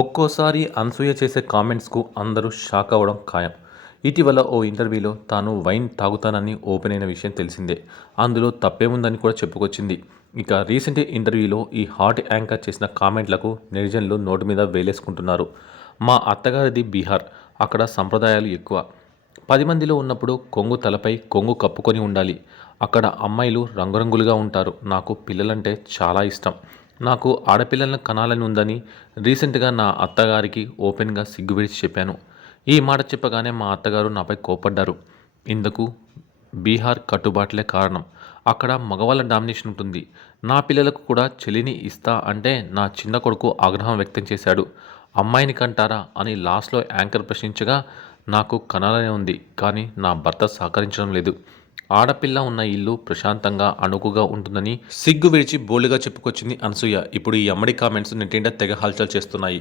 ఒక్కోసారి అనసూయ చేసే కామెంట్స్కు అందరూ షాక్ అవ్వడం ఖాయం. ఇటీవల ఓ ఇంటర్వ్యూలో తాను వైన్ తాగుతానని ఓపెన్ అయిన విషయం తెలిసిందే. అందులో తప్పేముందని కూడా చెప్పుకొచ్చింది. ఇక రీసెంట్ ఇంటర్వ్యూలో ఈ హాట్ యాంకర్ చేసిన కామెంట్లకు నెటిజన్లు నోటి మీద వేలేసుకుంటున్నారు. మా అత్తగారిది బీహార్, అక్కడ సంప్రదాయాలు ఎక్కువ. 10 మందిలో ఉన్నప్పుడు కొంగు తలపై కొంగు కప్పుకొని ఉండాలి. అక్కడ అమ్మాయిలు రంగురంగులుగా ఉంటారు. నాకు పిల్లలంటే చాలా ఇష్టం. నాకు ఆడపిల్లలను కనాలని ఉందని రీసెంట్గా నా అత్తగారికి ఓపెన్గా సిగ్గు విడిచి చెప్పాను. ఈ మాట చెప్పగానే మా అత్తగారు నాపై కోపడ్డారు. ఇందుకు బీహార్ కట్టుబాట్లే కారణం. అక్కడ మగవాళ్ళ డామినేషన్ ఉంటుంది. నా పిల్లలకు కూడా చెల్లిని ఇస్తా అంటే నా చిన్న కొడుకు ఆగ్రహం వ్యక్తం చేశాడు. అమ్మాయిని కంటారా అని లాస్ట్లో యాంకర్ ప్రశ్నించగా నాకు కనాలనే ఉంది, కానీ నా భర్త సహకరించడం లేదు. ఆడపిల్ల ఉన్న ఇల్లు ప్రశాంతంగా అణుకుగా ఉంటుందని సిగ్గు విడిచి బోల్డ్గా చెప్పుకొచ్చింది అనసూయ. ఇప్పుడు ఈ అమ్మడి కామెంట్స్ నెట్టింట తెగ హల్చల్ చేస్తున్నాయి.